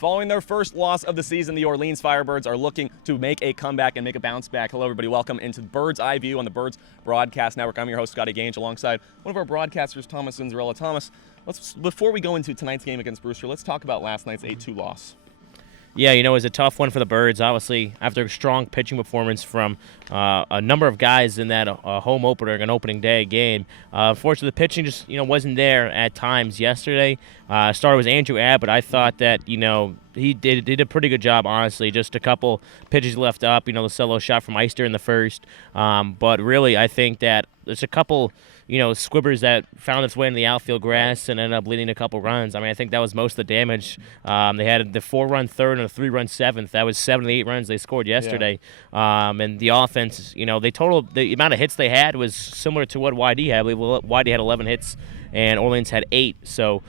Following their first loss of the season, the Orleans Firebirds are looking to make a comeback and make a bounce back. Hello, everybody. Welcome into Bird's Eye View on the Birds Broadcast Network. I'm your host, Scotty Gange, alongside one of our broadcasters, Thomas Zinzarella. Thomas, before we go into tonight's game against Brewster, let's talk about last night's 8-2 loss. Yeah, it was a tough one for the Birds, obviously, after a strong pitching performance from a number of guys in that home opener, an opening day game. Unfortunately, the pitching just, wasn't there at times yesterday. Starter was Andrew Abbott. I thought that, he did a pretty good job, honestly. Just a couple pitches left up, the solo shot from Eister in the first. But really, I think that there's a couple squibbers that found its way in the outfield grass and ended up leading a couple runs. I think that was most of the damage. They had the 4-run third and a 3-run seventh. That was 7 of the 8 runs they scored yesterday. Yeah. And the offense, the amount of hits they had was similar to what YD had. I believe YD had 11 hits and Orleans had 8. So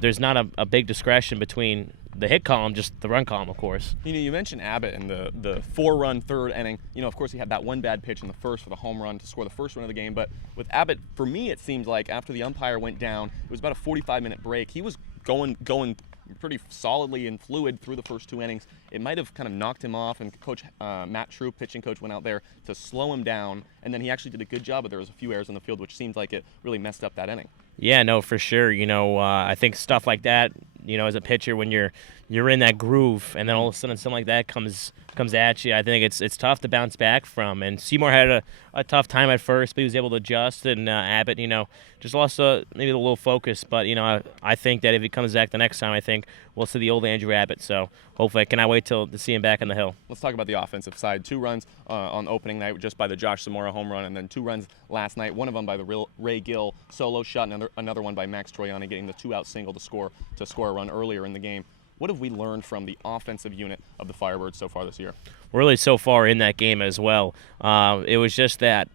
there's not a big discretion between the hit column, just the run column, of course. You mentioned Abbott in the 4-run third inning. Of course, he had that one bad pitch in the first for the home run to score the first run of the game. But with Abbott, for me, it seemed like after the umpire went down, it was about a 45-minute break. He was going pretty solidly and fluid through the first 2 innings. It might have kind of knocked him off, and Coach Matt Troop, pitching coach, went out there to slow him down, and then he actually did a good job, but there was a few errors in the field, which seems like it really messed up that inning. Yeah, no, for sure. I think stuff like that, as a pitcher, when you're in that groove, and then all of a sudden something like that comes at you, I think it's tough to bounce back from. And Seymour had a tough time at first, but he was able to adjust. And Abbott, just lost maybe a little focus. But I think that if he comes back the next time, I think we'll see the old Andrew Abbott. So hopefully, I cannot wait to see him back on the hill. Let's talk about the offensive side. 2 runs on opening night just by the Josh Zamora home run, and then 2 runs last night. One of them by the Ray Gill solo shot, and another one by Max Troiani getting the 2-out single to score a run earlier in the game. What have we learned from the offensive unit of the Firebirds so far this year? Really, so far in that game as well. It was just that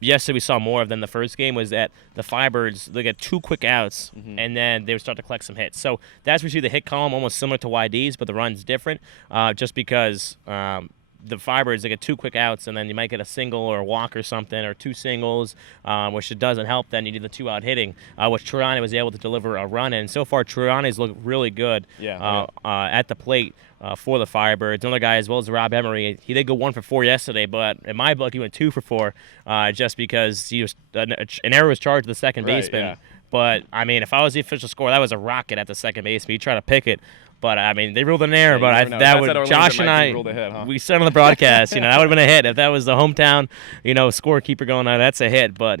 yesterday we saw more of than the first game, was that the Firebirds, they get 2 quick outs, and then they would start to collect some hits. So that's where you see the hit column almost similar to YD's, but the run's different just because the Firebirds, they get 2 quick outs, and then you might get a single or a walk or something, or 2 singles, which it doesn't help. Then you need the 2-out hitting, which Troiani was able to deliver a run in. So far, Troiani's looked really good at the plate for the Firebirds. Another guy, as well as Rob Emery, he did go 1 for 4 yesterday, but in my book, he went 2 for 4 just because an error was charged to the second baseman. Yeah. But, if I was the official scorer, that was a rocket at the second baseman. He tried to pick it. But, they ruled an error. But that would, Josh and I, we said on the broadcast, that would have been a hit. If that was the hometown, scorekeeper going on, that's a hit. But,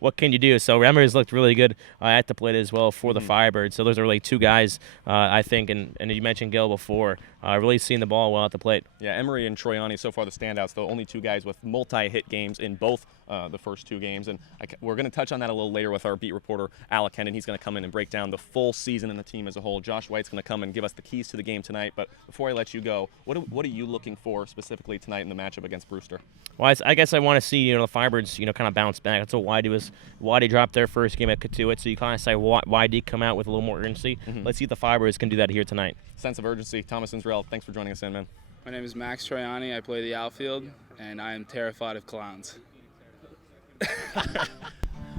what can you do? So, Emery's looked really good at the plate as well for the Firebirds. So, those are really 2 guys, I think, and you mentioned Gill before, really seeing the ball well at the plate. Yeah, Emery and Troiani, so far the standouts, the only 2 guys with multi-hit games in both the first 2 games. And we're going to touch on that a little later with our beat reporter, Alec Henden. He's going to come in and break down the full season and the team as a whole. Josh White's going to come and give us the keys to the game tonight. But before I let you go, what are you looking for specifically tonight in the matchup against Brewster? Well, I guess I want to see the Firebirds kind of bounce back. That's what YD dropped their first game at Katuitt, so you kind of say YD come out with a little more urgency. Let's see if the Firebirds can do that here tonight. Sense of urgency. Thomas Zinzarella, thanks for joining us in, man. My name is Max Troiani. I play the outfield, and I am terrified of clowns.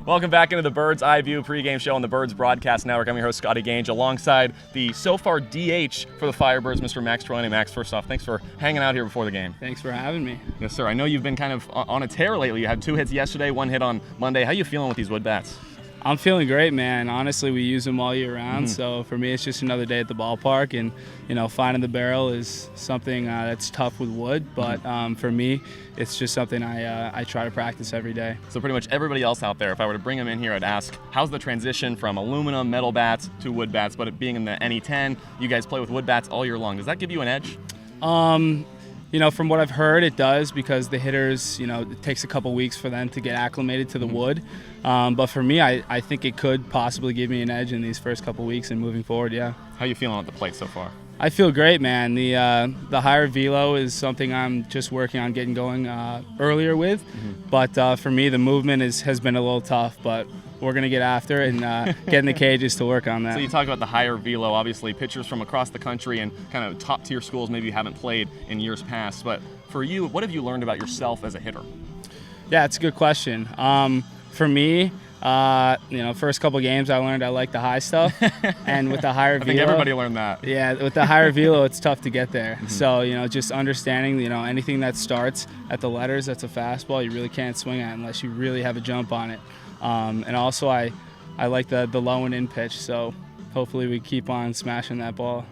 Welcome back into the Bird's Eye View pregame show on the Birds Broadcast Network. I'm your host, Scotty Gange, alongside the so far DH for the Firebirds, Mr. Max Troiani. Max, first off, thanks for hanging out here before the game. Thanks for having me. Yes, sir. I know you've been kind of on a tear lately. You had 2 hits yesterday, 1 hit on Monday. How you feeling with these wood bats? I'm feeling great, man. Honestly, we use them all year round, so for me it's just another day at the ballpark, and finding the barrel is something that's tough with wood, but for me it's just something I try to practice every day. So pretty much everybody else out there, if I were to bring them in here, I'd ask, how's the transition from aluminum metal bats to wood bats? But it being in the NE10, you guys play with wood bats all year long. Does that give you an edge? From what I've heard, it does, because the hitters, it takes a couple weeks for them to get acclimated to the wood. But for me, I think it could possibly give me an edge in these first couple weeks and moving forward, yeah. How you feeling at the plate so far? I feel great, man. The higher velo is something I'm just working on getting going earlier with. But for me, the movement has been a little tough, but we're going to get after it and get in the cages to work on that. So you talk about the higher velo, obviously pitchers from across the country and kind of top tier schools maybe you haven't played in years past. But for you, what have you learned about yourself as a hitter? Yeah, it's a good question. For me, First couple games I learned I like the high stuff, and with the higher velo, I think everybody learned that. Yeah, with the higher velo, it's tough to get there. So just understanding, anything that starts at the letters, that's a fastball. You really can't swing at unless you really have a jump on it. And also, I like the low and in pitch. So hopefully we keep on smashing that ball.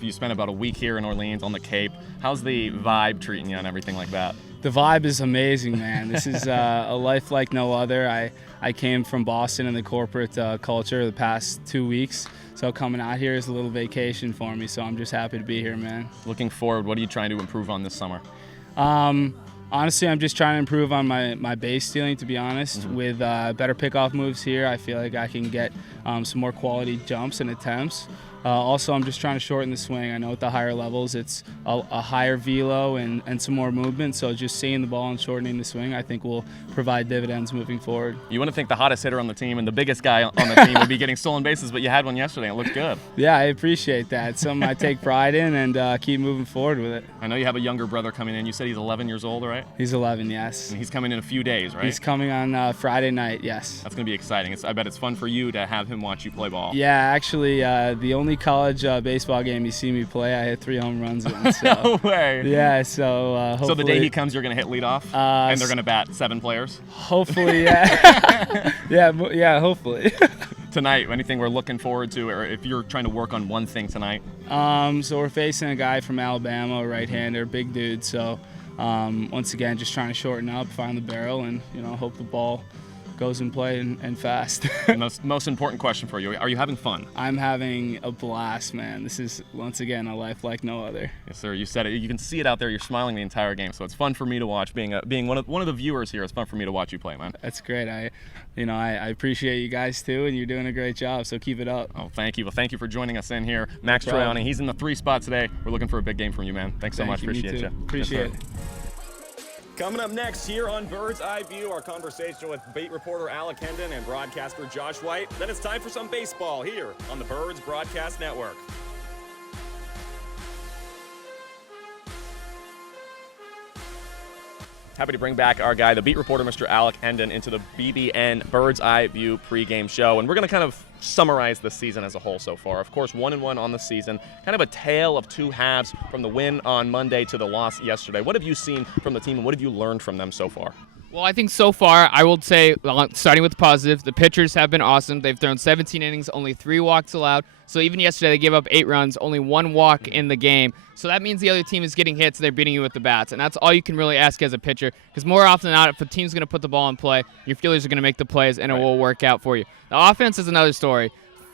You spent about a week here in Orleans on the Cape. How's the vibe treating you and everything like that? The vibe is amazing, man. This is a life like no other. I came from Boston and the corporate culture the past 2 weeks, so coming out here is a little vacation for me, so I'm just happy to be here, man. Looking forward, what are you trying to improve on this summer? Honestly, I'm just trying to improve on my base stealing, to be honest. With better pickoff moves here, I feel like I can get some more quality jumps and attempts. Also, I'm just trying to shorten the swing. I know at the higher levels it's a higher velo and some more movement, so just seeing the ball and shortening the swing I think will provide dividends moving forward. You want to think the hottest hitter on the team and the biggest guy on the team would be getting stolen bases, but you had one yesterday and it looked good. Yeah, I appreciate that. It's something I take pride in and keep moving forward with it. I know you have a younger brother coming in. You said he's 11 years old, right? He's 11, yes. And he's coming in a few days, right? He's coming on Friday night, yes. That's going to be exciting. I bet it's fun for you to have him watch you play ball. Yeah, actually, the only college baseball game you see me play, I hit 3 home runs in. So. No way. Yeah, so hopefully. So the day he comes, you're going to hit leadoff, and they're going to bat 7 players? Hopefully, yeah. yeah, hopefully. Tonight, anything we're looking forward to, or if you're trying to work on one thing tonight? So we're facing a guy from Alabama, a right-hander, big dude. So once again, just trying to shorten up, find the barrel, and hope the ball goes in play and fast. Most important question for you: are you having fun? I'm having a blast, man. This is once again a life like no other. Yes, sir. You said it. You can see it out there. You're smiling the entire game, so it's fun for me to watch. Being one of the viewers here, it's fun for me to watch you play, man. That's great. I appreciate you guys too, and you're doing a great job. So keep it up. Oh, thank you. Well, thank you for joining us in here, Max Troiani. He's in the 3 spot today. We're looking for a big game from you, man. Thanks so much. Appreciate you. Appreciate it. Coming up next here on Bird's Eye View, our conversation with beat reporter Alec Henden and broadcaster Josh White. Then it's time for some baseball here on the Birds Broadcast Network. Happy to bring back our guy, the beat reporter, Mr. Alec Henden, into the BBN Bird's Eye View pregame show. And we're going to kind of summarize the season as a whole so far. Of course, 1-1 on the season. Kind of a tale of 2 halves from the win on Monday to the loss yesterday. What have you seen from the team, and what have you learned from them so far? Well, I think so far, I will say, starting with the positive, the pitchers have been awesome. They've thrown 17 innings, only 3 walks allowed. So even yesterday, they gave up 8 runs, only 1 walk in the game. So that means the other team is getting hits, and they're beating you with the bats. And that's all you can really ask as a pitcher, because more often than not, if a team's going to put the ball in play, your fielders are going to make the plays, and it will work out for you. The offense is another story.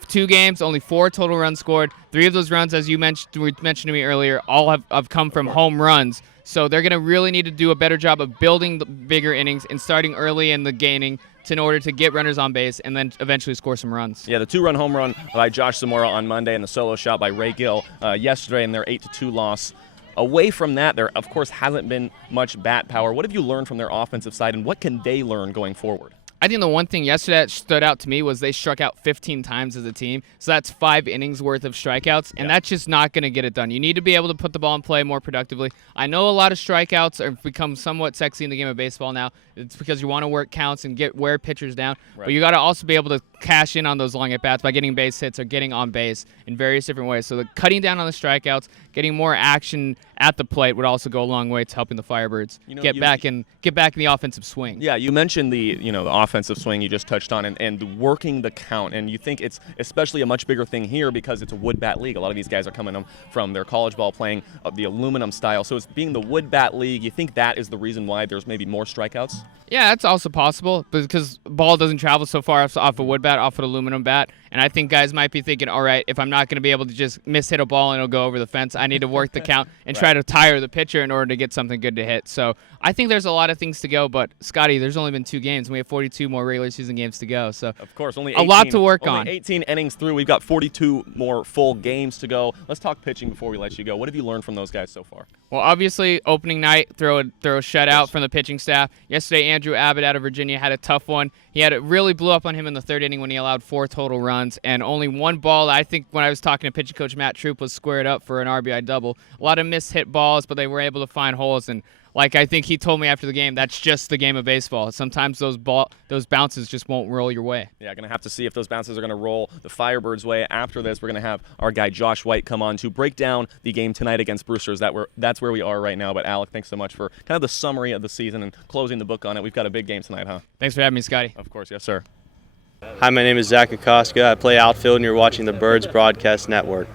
2 games, only 4 total runs scored. 3 of those runs, as you mentioned to me earlier, all have come from home runs. So they're going to really need to do a better job of building the bigger innings and starting early in the gaining in order to get runners on base and then eventually score some runs. Yeah, the 2-run home run by Josh Zamora on Monday and the solo shot by Ray Gill yesterday in their 8-2 loss. Away from that, there, of course, hasn't been much bat power. What have you learned from their offensive side, and what can they learn going forward? I think the one thing yesterday that stood out to me was they struck out 15 times as a team. So that's 5 innings worth of strikeouts, and that's just not going to get it done. You need to be able to put the ball in play more productively. I know a lot of strikeouts have become somewhat sexy in the game of baseball now. It's because you want to work counts and wear pitchers down. Right. But you got to also be able to cash in on those long at-bats by getting base hits or getting on base in various different ways. So cutting down on the strikeouts, getting more action at the plate would also go a long way to helping the Firebirds get back in the offensive swing. Yeah, you mentioned the offensive swing you just touched on and working the count, and you think it's especially a much bigger thing here because it's a wood bat league. A lot of these guys are coming from their college ball playing the aluminum style, so it's being the wood bat league. You think that is the reason why there's maybe more strikeouts? Yeah, that's also possible because ball doesn't travel so far off a wood bat, off an aluminum bat. And I think guys might be thinking, all right, if I'm not going to be able to just hit a ball and it'll go over the fence, I need to work the count and try to tire the pitcher in order to get something good to hit. So I think there's a lot of things to go. But, Scotty, there's only been 2 games, and we have 42 more regular season games to go. So, of course, only 18, a lot to work on. 18 innings through. We've got 42 more full games to go. Let's talk pitching before we let you go. What have you learned from those guys so far? Well, obviously, opening night, throw a shutout from the pitching staff. Yesterday, Andrew Abbott out of Virginia had a tough one. It really blew up on him in the 3rd inning when he allowed 4 total runs. runs, and only one ball I think when I was talking to pitching coach Matt Troop was squared up for an RBI double. A lot of missed hit balls, but they were able to find holes, and like I think he told me after the game, that's just the game of baseball. Sometimes those bounces just won't roll your way. Yeah, going to have to see if those bounces are going to roll the Firebirds' way. After this, we're going to have our guy Josh White come on to break down the game tonight against Brewsters. That's where we are right now. But Alec, thanks so much for kind of the summary of the season and closing the book on it. We've got a big game tonight, huh? Thanks for having me, Scotty. Of course, yes, sir. Hi, my name is Zach Acosta. I play outfield, and you're watching the Birds Broadcast Network.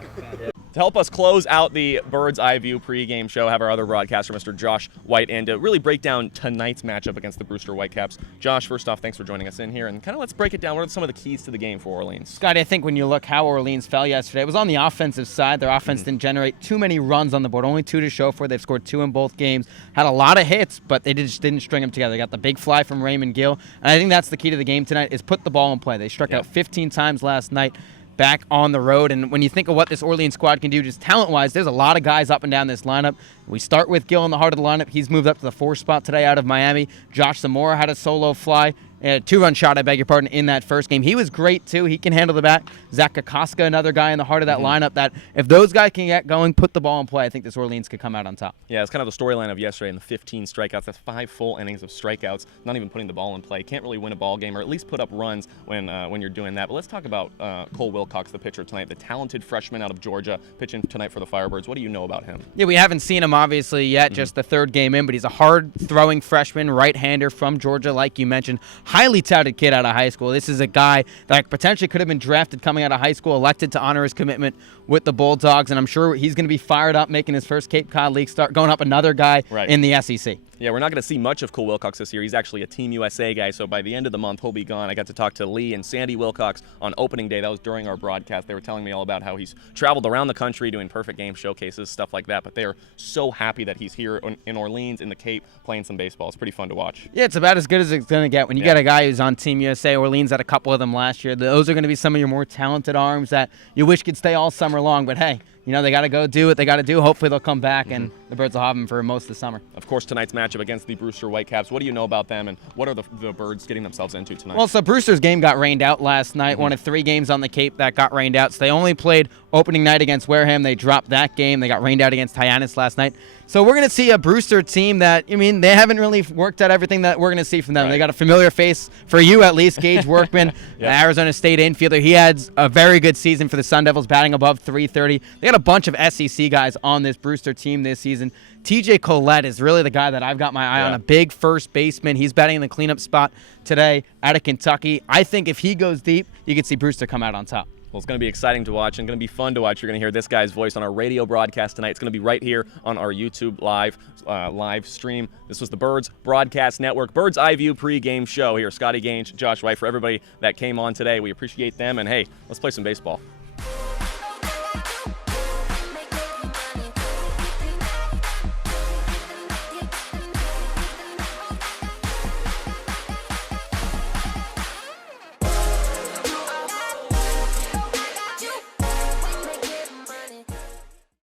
To help us close out the Bird's Eye View pregame show, have our other broadcaster, Mr. Josh White, and to really break down tonight's matchup against the Brewster Whitecaps. Josh, first off, thanks for joining us in here, and kind of let's break it down. What are some of the keys to the game for Orleans? Scotty, I think when you look how Orleans fell yesterday, it was on the offensive side. Their offense didn't generate too many runs on the board, only 2 to show for. They've scored 2 in both games, had a lot of hits, but they just didn't string them together. They got the big fly from Raymond Gill, and I think that's the key to the game tonight is put the ball in play. They struck out 15 times last night, back on the road. And when you think of what this Orleans squad can do just talent-wise, there's a lot of guys up and down this lineup. We start with Gill in the heart of the lineup. He's moved up to the 4th spot today out of Miami. Josh Zamora had a solo fly, a 2-run shot, I beg your pardon, in that first game. He was great, too. He can handle the bat. Zach Kokoska, another guy in the heart of that lineup that if those guys can get going, put the ball in play, I think this Orleans could come out on top. Yeah, it's kind of the storyline of yesterday in the 15 strikeouts. That's 5 full innings of strikeouts, not even putting the ball in play. Can't really win a ball game or at least put up runs when you're doing that. But let's talk about Cole Wilcox, the pitcher tonight, the talented freshman out of Georgia, pitching tonight for the Firebirds. What do you know about him? Yeah, we haven't seen him obviously yet, just the 3rd game in, but he's a hard-throwing freshman, right-hander from Georgia, like you mentioned. Highly touted kid out of high school. This is a guy that potentially could have been drafted coming out of high school, elected to honor his commitment with the Bulldogs, and I'm sure he's going to be fired up making his first Cape Cod League start, going up another guy in the SEC. Yeah, we're not going to see much of Cole Wilcox this year. He's actually a Team USA guy, so by the end of the month, he'll be gone. I got to talk to Lee and Sandy Wilcox on opening day. That was during our broadcast. They were telling me all about how he's traveled around the country doing perfect game showcases, stuff like that, but they are so happy that he's here in Orleans, in the Cape, playing some baseball. It's pretty fun to watch. Yeah, it's about as good as it's going to get. When you get a guy who's on Team USA, Orleans had a couple of them last year. Those are going to be some of your more talented arms that you wish could stay all summer long, but hey, you know, they got to go do what they got to do. Hopefully they'll come back, and the Birds will have them for most of the summer. Of course, tonight's matchup against the Brewster Whitecaps. What do you know about them, and what are the Birds getting themselves into tonight? Well, so Brewster's game got rained out last night. One of 3 games on the Cape that got rained out. So they only played opening night against Wareham. They dropped that game. They got rained out against Hyannis last night. So we're going to see a Brewster team that, I mean, they haven't really worked out everything that we're going to see from them. They got a familiar face for you, at least, Gage Workman, Arizona State infielder. He had a very good season for the Sun Devils, batting above .330. They got a bunch of SEC guys on this Brewster team this season. TJ Collette is really the guy that I've got my eye on, a big first baseman. He's batting in the cleanup spot today out of Kentucky. I think if he goes deep, you could see Brewster come out on top. Well, it's going to be exciting to watch and going to be fun to watch. You're going to hear this guy's voice on our radio broadcast tonight. It's going to be right here on our YouTube live stream. This was the Birds Broadcast Network, Bird's Eye View pregame show here. Scotty Gange, Josh White, for everybody that came on today. We appreciate them, and hey, let's play some baseball.